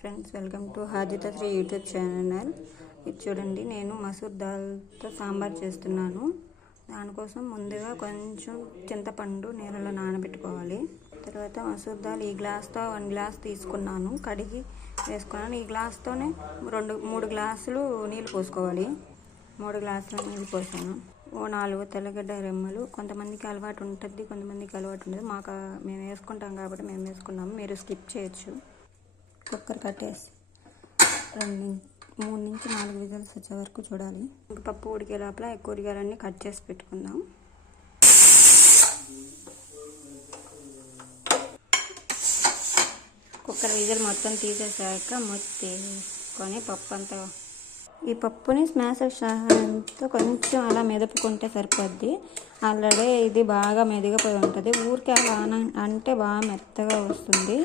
Friends, welcome to Hajitha Shri YouTube channel. ఇది చూడండి, నేను మసూర్ దాల్తో సాంబార్ చేస్తున్నాను. దానికోసం ముందుగా కొంచెం చింతపండు నీళ్ళలో నానబెట్టుకోవాలి. తర్వాత మసూర్ దాల్ ఈ గ్లాస్తో 1 గ్లాస్ తీసుకున్నాను, కడిగి వేసుకున్నాను. ఈ గ్లాస్తోనే 3 గ్లాసులు నీళ్ళు పోసుకోవాలి. 3 గ్లాసుల నీళ్ళు పోసాను. 4 తెల్లగడ్డ రెమ్మలు. కొంతమందికి అలవాటు ఉంటుంది, కొంతమందికి అలవాటు ఉండదు. మేము వేసుకుంటాం కాబట్టి మేము వేసుకున్నాము, మీరు స్కిప్ చేయొచ్చు. కుక్కర్ కట్టేసి 3 నుంచి 4 విజిల్స్ వచ్చే వరకు చూడాలి. పప్పు ఉడికే లోపల కూరగాయలన్నీ కట్ చేసి పెట్టుకుందాం. కుక్కర్ విజిల్ మొత్తం తీసేసాక తీసుకొని పప్పు అంతా, ఈ పప్పుని స్మాషర్ సహాయంతో కొంచెం అలా మెదుపుకుంటే సరిపోద్ది. ఆల్రెడీ ఇది బాగా మెదిగిపోయి ఉంటుంది. ఊరికే అలా అంటే బాగా మెత్తగా వస్తుంది.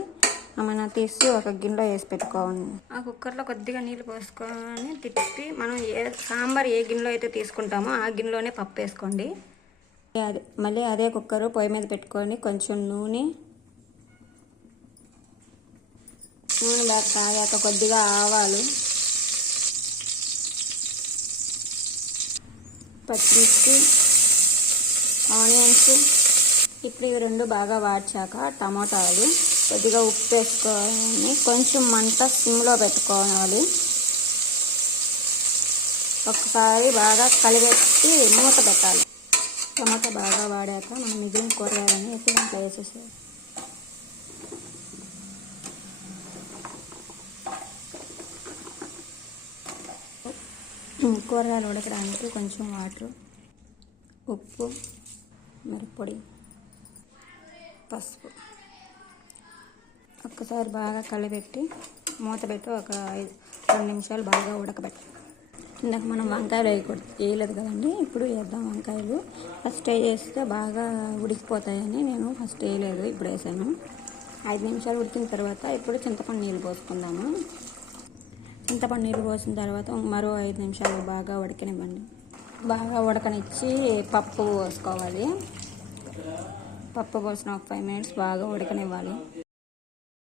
మనం తీసి ఒక గిన్నెలో వేసి పెట్టుకోవాలి. ఆ కుక్కర్లో కొద్దిగా నీళ్ళు పోసుకొని తిప్పి మనం సాంబార్ ఏ గిన్నెలో అయితే తీసుకుంటామో ఆ గిన్నెలోనే పప్పు వేసుకోండి. మళ్ళీ అదే కుక్కర్ పొయ్యి మీద పెట్టుకొని కొంచెం నూనె బాగా తాగాక కొద్దిగా ఆవాలు, పచ్చిమిర్చి, ఆనియన్స్. ఇప్పుడు ఇవి 2 బాగా వాడ్చాక టమాటాలు, కొద్దిగా ఉప్పు వేసుకొని కొంచెం మంట సిమ్లో పెట్టుకోవాలి. ఒకసారి బాగా కలిపెట్టి మూత పెట్టాలి. టమాటా బాగా వాడాక మనం మిగిలిన కూరగాయలని ఎప్పుడు దాంట్లో వేసేసేయాలి. కూరగాయలు ఉడకడానికి కొంచెం వాటర్, ఉప్పు, మిరప్పొడి, పసుపు ఒక్కసారి బాగా కలిపెట్టి మూత పెట్టి ఒక 2 నిమిషాలు బాగా ఉడకబెట్టి. ఇందాక మనం వంకాయలు వేయలేదు కదండి, ఇప్పుడు వేద్దాం వంకాయలు. ఫస్ట్ వేస్తే బాగా ఉడికిపోతాయని నేను ఫస్ట్ వేయలేదు, ఇప్పుడు వేసాను. 5 నిమిషాలు ఉడికిన తర్వాత ఇప్పుడు చింతపండు నీళ్ళు పోసుకుందాము. చింతపండు నీళ్ళు పోసిన తర్వాత మరో 5 నిమిషాలు బాగా ఉడకనివ్వండి. బాగా ఉడకనిచ్చి పప్పు పోసుకోవాలి. పప్పు పోసిన ఒక 5 మినిట్స్ బాగా ఉడకనివ్వాలి.